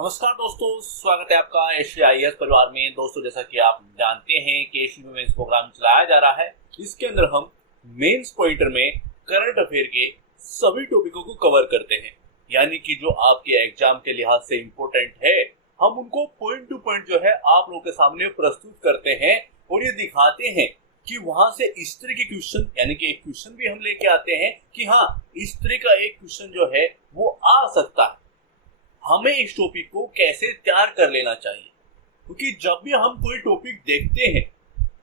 नमस्कार दोस्तों, स्वागत है आपका एशिया आईएएस परिवार में। दोस्तों, जैसा कि आप जानते हैं कि एशिया में मेंस प्रोग्राम चलाया जा रहा है। इसके अंदर हम मेंस पॉइंटर में करंट अफेयर के सभी टॉपिकों को कवर करते हैं, यानी कि जो आपके एग्जाम के लिहाज से इम्पोर्टेंट है, हम उनको पॉइंट टू पॉइंट जो है आप लोगों के सामने प्रस्तुत करते हैं और ये दिखाते हैं कि वहां से इस तरह के क्वेश्चन, यानी कि एक क्वेश्चन भी हम लेके आते हैं कि हाँ, इस तरह का एक क्वेश्चन जो है वो आ सकता है। हमें इस टॉपिक को कैसे तैयार कर लेना चाहिए, क्योंकि जब भी हम कोई टॉपिक देखते हैं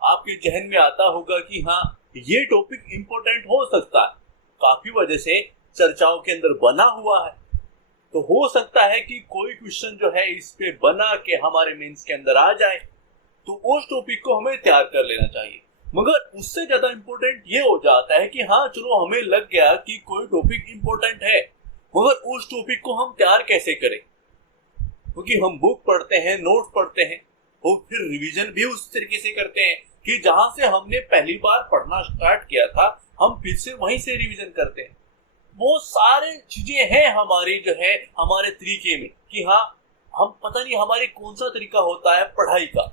आपके जहन में आता होगा कि हाँ, ये टॉपिक इंपॉर्टेंट हो सकता है, काफी वजह से चर्चाओं के अंदर बना हुआ है। तो हो सकता है कि कोई क्वेश्चन जो है इस पे बना के हमारे मेंस के अंदर आ जाए, तो उस टॉपिक को हमें तैयार कर लेना चाहिए। मगर उससे ज्यादा इंपॉर्टेंट ये हो जाता है कि हाँ चलो, हमें लग गया कि कोई टॉपिक इंपॉर्टेंट है, मगर उस टॉपिक को हम तैयार कैसे करें, क्योंकि हम बुक पढ़ते हैं, नोट्स पढ़ते हैं और फिर रिवीजन भी उस तरीके से करते हैं कि जहां से हमने पहली बार पढ़ना स्टार्ट किया था हम फिर से वहीं से रिवीजन करते हैं। वो सारे चीजें हैं हमारी जो है हमारे तरीके में कि हाँ, हम पता नहीं हमारे कौन सा तरीका होता है पढ़ाई का,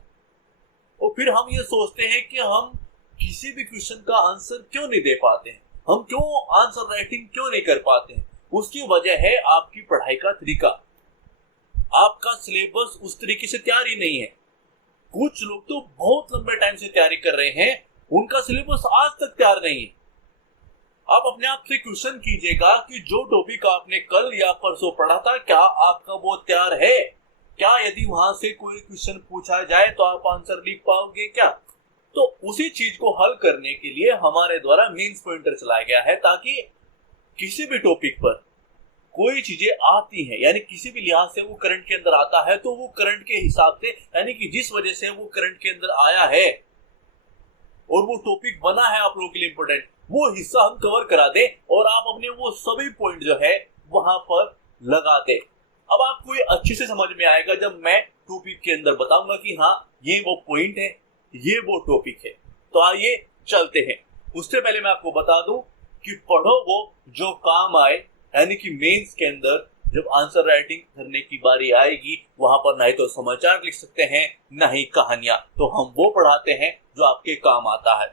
और फिर हम ये सोचते हैं कि हम किसी भी क्वेश्चन का आंसर क्यों नहीं दे पाते हैं, हम क्यों आंसर राइटिंग क्यों नहीं कर पाते हैं। उसकी वजह है आपकी पढ़ाई का तरीका, आपका सिलेबस उस तरीके से तैयार ही नहीं है। कुछ लोग तो बहुत लंबे टाइम से तैयारी कर रहे हैं, उनका सिलेबस आज तक तैयार नहीं है। आप अपने आप से क्वेश्चन कीजिएगा कि जो टॉपिक आपने कल या परसों पढ़ा था, क्या आपका वो तैयार है? क्या यदि वहां से कोई क्वेश्चन पूछा जाए तो आप आंसर लिख पाओगे क्या? तो उसी चीज को हल करने के लिए हमारे द्वारा मेंस पॉइंटर चलाया गया है, ताकि किसी भी टॉपिक पर कोई चीजें आती हैं, यानी किसी भी लिहाज से वो करंट के अंदर आता है, तो वो करंट के हिसाब से, यानी कि जिस वजह से वो करंट के अंदर आया है और वो टॉपिक बना है आप लोगों के लिए इंपॉर्टेंट, वो हिस्सा हम कवर करा दे और आप अपने वो सभी पॉइंट जो है वहां पर लगा दे। अब आपको ये अच्छे से समझ में आएगा जब मैं टॉपिक के अंदर बताऊंगा कि हाँ, ये वो पॉइंट है, ये वो टॉपिक है। तो आइए चलते हैं। उससे पहले मैं आपको बता दूं कि पढ़ो वो जो काम आए, यानी कि मेंस के अंदर जब आंसर राइटिंग करने की बारी आएगी, वहां पर ना ही तो समाचार लिख सकते हैं, ना ही कहानियां, तो हम वो पढ़ाते हैं जो आपके काम आता है।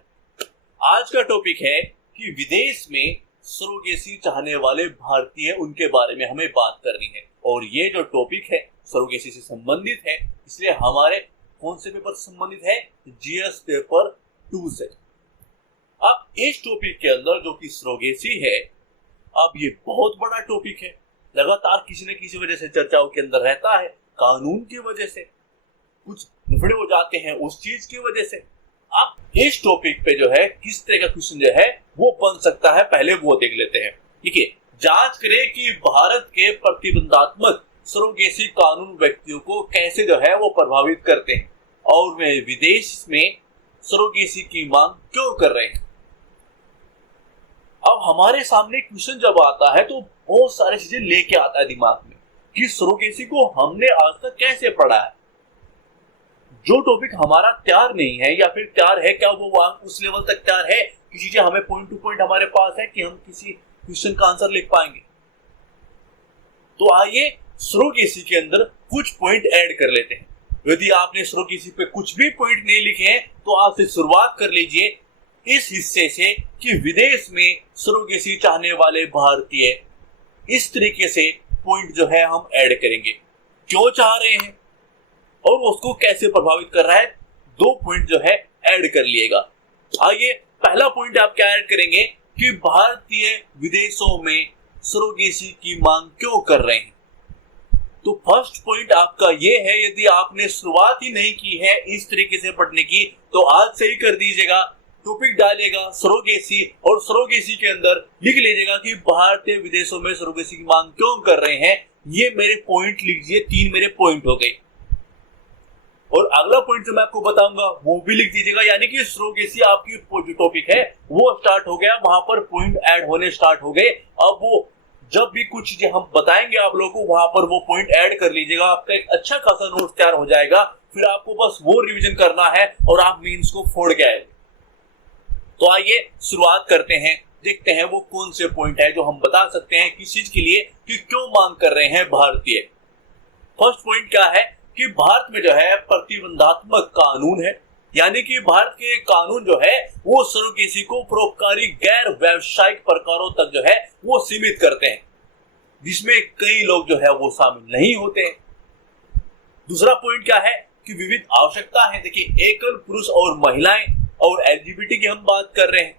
आज का टॉपिक है कि विदेश में सरोगेसी चाहने वाले भारतीय, उनके बारे में हमें बात करनी है। और ये जो टॉपिक है सरोगेसी से संबंधित है, इसलिए हमारे कौन से पेपर से संबंधित है? जीएस पेपर 2 से। अब इस टॉपिक के अंदर जो कि सरोगेसी है, अब ये बहुत बड़ा टॉपिक है, लगातार किसी न किसी वजह से चर्चाओं के अंदर रहता है, कानून की वजह से, कुछ लफड़े हो जाते हैं उस चीज की वजह से। अब इस टॉपिक पे जो है किस तरह का क्वेश्चन जो है वो बन सकता है, पहले वो देख लेते हैं। देखिए, जांच करें कि भारत के प्रतिबंधात्मक सरोगेसी कानून व्यक्तियों को कैसे जो है वो प्रभावित करते हैं और वे विदेश में सरोगेसी की मांग क्यों कर रहे हैं। अब हमारे सामने क्वेश्चन जब आता है तो बहुत सारी चीजें लेके आता है दिमाग में कि सरोगेसी को हमने आज तक कैसे पढ़ा है। जो टॉपिक हमारा तैयार नहीं है या फिर तैयार है, क्या वो उस लेवल तक तैयार है कि चीजें हमें पॉइंट टू पॉइंट हमारे पास है कि हम किसी क्वेश्चन का आंसर लिख पाएंगे। तो आइए सरोगेसी के अंदर कुछ पॉइंट ऐड कर लेते हैं। यदि आपने सरोगेसी पे कुछ भी पॉइंट नहीं लिखे हैं तो आप से शुरुआत कर लीजिए इस हिस्से से कि विदेश में सरोगेसी चाहने वाले भारतीय, इस तरीके से पॉइंट जो है हम ऐड करेंगे, क्यों चाह रहे हैं और उसको कैसे प्रभावित कर रहा है। 2 पॉइंट जो है ऐड कर लिएगा। आइए, पहला पॉइंट आप क्या ऐड करेंगे कि भारतीय विदेशों में सरोगेसी की मांग क्यों कर रहे हैं। तो फर्स्ट पॉइंट आपका ये है, यदि आपने शुरुआत ही नहीं की है इस तरीके से पढ़ने की तो आज से ही कर दीजिएगा। टॉपिक डालिएगा सरोगेसी और सरोगेसी के अंदर लिख लीजिएगा कि भारतीय विदेशों में सरोगेसी की मांग क्यों कर रहे हैं। ये मेरे पॉइंट लीजिए, 3 मेरे पॉइंट हो गए। और अगला पॉइंट जो मैं आपको बताऊंगा वो भी लिख दीजिएगा, यानी कि सरोगेसी आपकी जो टॉपिक है वो स्टार्ट हो गया, वहां पर पॉइंट ऐड होने स्टार्ट हो गए। अब वो जब भी कुछ चीजें हम बताएंगे आप लोगों को, वहां पर वो पॉइंट ऐड कर लीजिएगा, आपका एक अच्छा खासा नोट तैयार हो जाएगा। फिर आपको बस वो रिवीजन करना है और आप मीन्स को फोड़ के आएंगे। तो आइए शुरुआत करते हैं, देखते हैं वो कौन से पॉइंट है जो हम बता सकते हैं किस चीज के लिए कि क्यों मांग कर रहे हैं भारतीय। फर्स्ट पॉइंट क्या है कि भारत में जो है प्रतिबंधात्मक कानून है, यानी कि भारत के कानून जो है वो सरोगेसी को परोपकारी गैर व्यावसायिक प्रकारों तक जो है वो सीमित करते हैं, जिसमें कई लोग जो है वो शामिल नहीं होते हैं। दूसरा पॉइंट क्या है कि विविध आवश्यकता है। देखिए, एकल पुरुष और महिलाएं और एलजीबीटी की हम बात कर रहे हैं,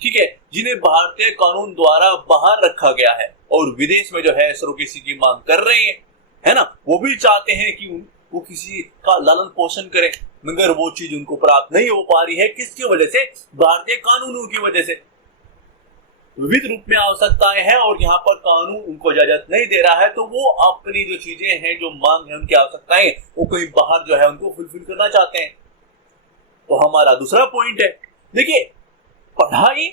ठीक है, जिन्हें भारतीय कानून द्वारा बाहर रखा गया है और विदेश में जो है सरोगेसी की मांग कर रहे हैं, है ना। वो भी चाहते हैं कि वो किसी का लालन पोषण करें, मगर वो चीज उनको प्राप्त नहीं हो पा रही है। किसकी वजह से? भारतीय कानूनों की वजह से। विविध रूप में आवश्यकताएं हैं और यहाँ पर कानून उनको इजाजत नहीं दे रहा है, तो वो अपनी जो चीजें हैं, जो मांग है, उनकी आवश्यकताएं, वो कहीं बाहर जो है उनको फुलफिल करना चाहते हैं। तो हमारा दूसरा पॉइंट है, देखिए, पढ़ाई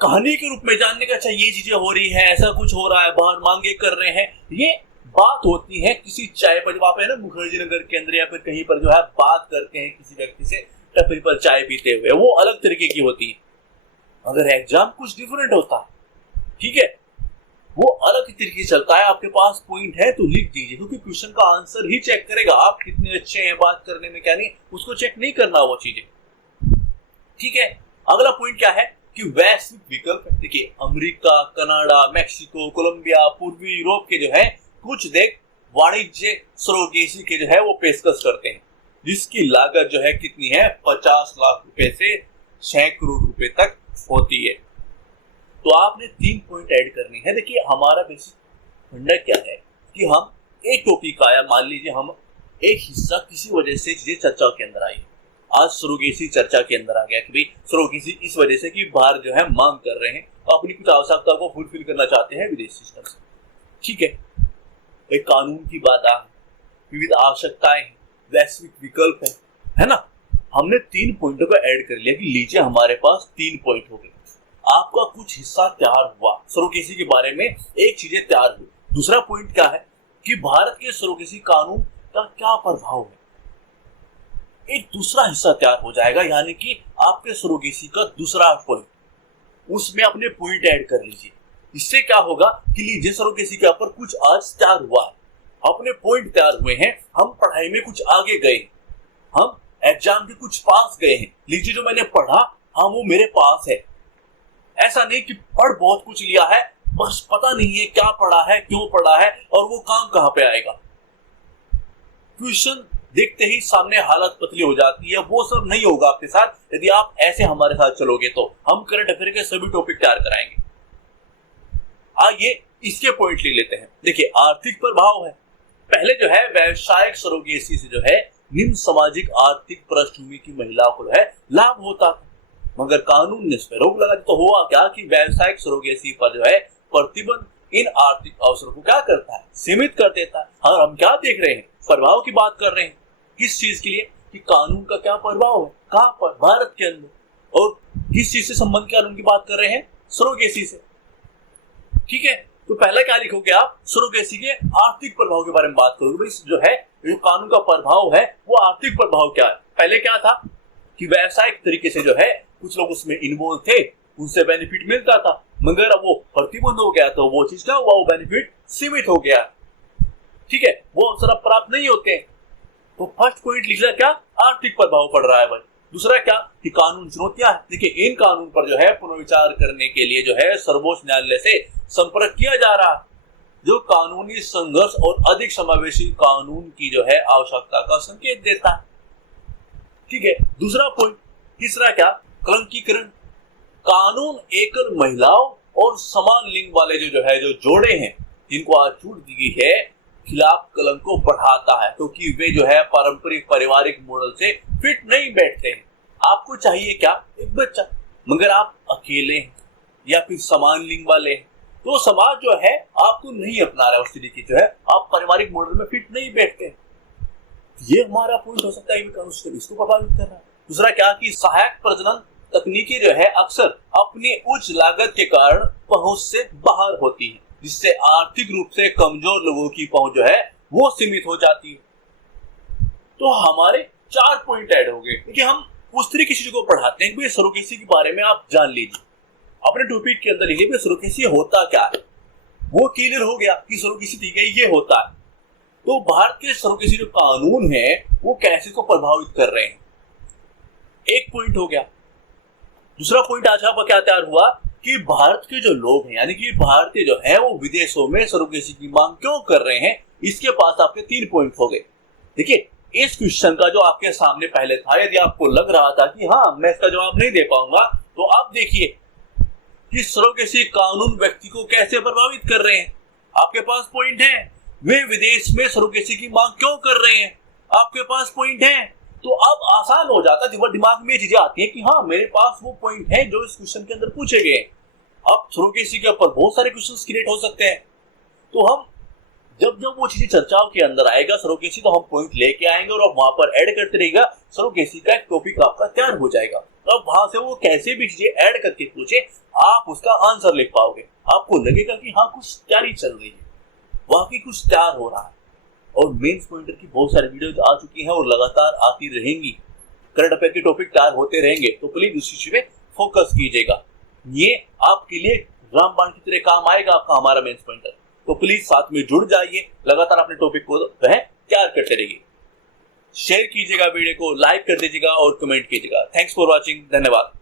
कहानी के रूप में जानने का, अच्छा ये चीजें हो रही है, ऐसा कुछ हो रहा है, बाहर मांगे कर रहे हैं, ये बात होती है किसी चाय पर, जब आप है ना मुखर्जी नगर के अंदर या फिर कहीं पर जो है बात करते हैं किसी व्यक्ति से टपरी पर चाय पीते हुए, वो अलग तरीके की होती है। अगर एग्जाम कुछ डिफरेंट होता है, ठीक है, वो अलग तरीके से चलता है। आपके पास पॉइंट है तो लिख दीजिए, क्योंकि क्वेश्चन का आंसर ही चेक करेगा आप कितने अच्छे हैं बात करने में, क्या नहीं, उसको चेक नहीं करना वो चीजें, ठीक है। अगला पॉइंट क्या है कि वैश्विक विकल्प। देखिए, अमेरिका, कनाडा, मैक्सिको, कोलंबिया, पूर्वी यूरोप के जो है कुछ देश वाणिज्य सरोगेसी के जो है वो पेशकश करते हैं, जिसकी लागत जो है कितनी है, 50 लाख रुपए से 6 करोड़ रुपए तक होती है। तो आपने 3 पॉइंट ऐड करनी है। देखिए, हमारा बेसिक फंडा क्या है कि हम एक टॉपिक आया, मान लीजिए हम एक हिस्सा किसी वजह से चीजें चर्चा के अंदर आई, आज सरोगेसी चर्चा के अंदर आ गया कि भाई सरोगेसी इस वजह से कि बाहर जो है मांग कर रहे हैं, अपनी कुछ आवश्यकता को फुलफिल करना चाहते हैं विदेश सिस्टम से, ठीक है। एक कानून की बात आ, विविध आवश्यकताएं, वैश्विक विकल्प है ना। हमने 3 पॉइंटों को ऐड कर लिया कि लीजिए हमारे पास 3 पॉइंट हो गए, आपका कुछ हिस्सा तैयार हुआ, सरोगेसी के बारे में एक चीजें तैयार हुई। दूसरा पॉइंट क्या है कि भारत के सरोगेसी कानून का क्या प्रभाव है, एक दूसरा हिस्सा तैयार हो जाएगा, यानी कि आपके सरोगेसी का दूसरा पॉइंट, उसमें अपने पॉइंट ऐड कर लीजिए। इससे क्या होगा कि लीजिए सरोगेसी के ऊपर कुछ आज तैयार हुआ है, अपने पॉइंट तैयार हुए हैं, हम पढ़ाई में कुछ आगे गए, हम एग्जाम भी कुछ पास गए हैं, लीजिए जो मैंने पढ़ा, हाँ वो मेरे पास है। ऐसा नहीं कि पढ़ बहुत कुछ लिया है, बस पता नहीं है क्या पढ़ा है, क्यों पढ़ा है, और वो काम कहां पे आएगा। क्वेश्चन देखते ही सामने हालत पतली हो जाती है, वो सब नहीं होगा आपके साथ यदि आप ऐसे हमारे साथ चलोगे। तो हम करंट अफेयर के सभी टॉपिक तैयार कराएंगे। आइए इसके पॉइंट ले लेते हैं। देखिए, आर्थिक प्रभाव है, पहले जो है व्यवसायिक सरोगेसी से जो है निम्न सामाजिक आर्थिक पृष्ठभूमि की महिलाओं को जो है लाभ होता था, मगर कानून ने इस पर रोक लगा दी। तो हुआ क्या कि व्यवसायिक सरोगेसी पर जो है प्रतिबंध इन आर्थिक अवसरों को क्या करता है, सीमित कर देता है। और हम क्या देख रहे हैं, प्रभाव की बात कर रहे हैं, किस चीज के लिए कि कानून का क्या प्रभाव है, कहां पर, भारत के अंदर, और किस चीज से संबंध कानून की बात कर रहे हैं, सरोगेसी से, ठीक है। तो पहला क्या लिखोगे आप, सरोगेसी के आर्थिक प्रभाव के बारे में बात करोगे। भाई जो है जो कानून का प्रभाव है वो आर्थिक प्रभाव क्या है। पहले क्या था कि व्यवसायिक तरीके से जो है कुछ लोग उसमें इन्वॉल्व थे, उनसे बेनिफिट मिलता था, मगर अब वो प्रतिबंध हो गया तो वो चीज क्या हुआ, वो बेनिफिट सीमित हो गया, ठीक है, वो अवसर प्राप्त नहीं होते। तो फर्स्ट पॉइंट लिख लिया क्या, आर्थिक प्रभाव पड़ रहा है भाई। दूसरा क्या कि कानून चुनौतियां है। देखिए, इन कानून पर जो है पुनर्विचार करने के लिए जो है सर्वोच्च न्यायालय से संपर्क किया जा रहा है, जो कानूनी संघर्ष और अधिक समावेशी कानून की जो है आवश्यकता का संकेत देता है, ठीक है। दूसरा पॉइंट। तीसरा क्या, कलंकीकरण। कानून एकल महिलाओं और समान लिंग वाले जो है जो जोड़े हैं जिनको आज छूट दी गई है खिलाफ कलंक को बढ़ाता है, क्योंकि वे जो है पारंपरिक पारिवारिक मॉडल से फिट नहीं बैठते हैं। आपको चाहिए क्या, एक बच्चा, मगर आप अकेले हैं या फिर समान लिंग वाले हैं, तो समाज जो है आपको नहीं अपना रहा है, उस तरीके जो है आप पारिवारिक मॉडल में फिट नहीं बैठते हैं। ये हमारा पॉइंट हो सकता है कि इसको प्रभावित कर रहा है। दूसरा क्या कि सहायक प्रजनन तकनीकी जो है अक्सर अपनी उच्च लागत के कारण पहुंच से बाहर होती है, जिससे आर्थिक रूप से कमजोर लोगों की पहुंच जो है वो सीमित हो जाती है। तो हमारे 4 पॉइंट ऐड हो गए। देखिए, हम उस तरीके की चीजों को पढ़ाते हैं कि सरोगेसी के बारे में आप जान लीजिए, अपने टॉपिक के अंदर लिखिए सरोगेसी होता क्या है, वो क्लियर हो गया कि सरोगेसी ठीक है ये होता है, तो भारत के सरोगेसी जो कानून है वो कैसे को प्रभावित कर रहे हैं, एक पॉइंट हो गया। दूसरा पॉइंट आज आपका क्या तैयार हुआ कि भारत के जो लोग हैं यानी कि भारतीय जो है वो विदेशों में सरोगेसी की मांग क्यों कर रहे हैं, इसके पास आपके 3 पॉइंट हो गए। देखिए, इस क्वेश्चन का जो आपके सामने पहले था, यदि आपको लग रहा था कि हाँ मैं इसका जवाब नहीं दे पाऊंगा, तो आप देखिए कि सरोगेसी कानून व्यक्ति को कैसे प्रभावित कर रहे हैं। आपके पास पॉइंट है, वे विदेश में सरोगेसी की मांग क्यों कर रहे हैं, आपके पास पॉइंट है। तो अब आसान हो जाता है, दिमाग में ये चीजें आती है कि हाँ मेरे पास वो पॉइंट है जो इस क्वेश्चन के अंदर पूछे गए। अब सरोगेसी के ऊपर बहुत सारे क्वेश्चंस क्रिएट हो सकते हैं, तो हम जब वो चीजें चर्चाओं के अंदर आएगा सरोगेसी, तो हम पॉइंट लेके आएंगे और वहां पर ऐड करते रहेगा, सरोगेसी का एक टॉपिक आपका तैयार हो जाएगा। अब वहां से वो कैसे भी चीजें ऐड करके पूछे, आप उसका आंसर लिख पाओगे, आपको लगेगा कि हाँ कुछ तैयारी चल रही है, वाकई कुछ तैयार हो रहा है। और मेंस पॉइंटर की बहुत सारी वीडियोज आ चुकी हैं और लगातार आती रहेंगी, करंट अफेयर के टॉपिक तैयार होते रहेंगे, तो प्लीज उस चीज पे फोकस कीजिएगा। ये आपके लिए रामबाण की तरह काम आएगा आपका हमारा मेंस पॉइंटर, तो प्लीज साथ में जुड़ जाइए, लगातार अपने टॉपिक को तैयार करते रहिए। शेयर कीजिएगा वीडियो को, लाइक कर दीजिएगा और कमेंट कीजिएगा। थैंक्स फॉर वॉचिंग, धन्यवाद।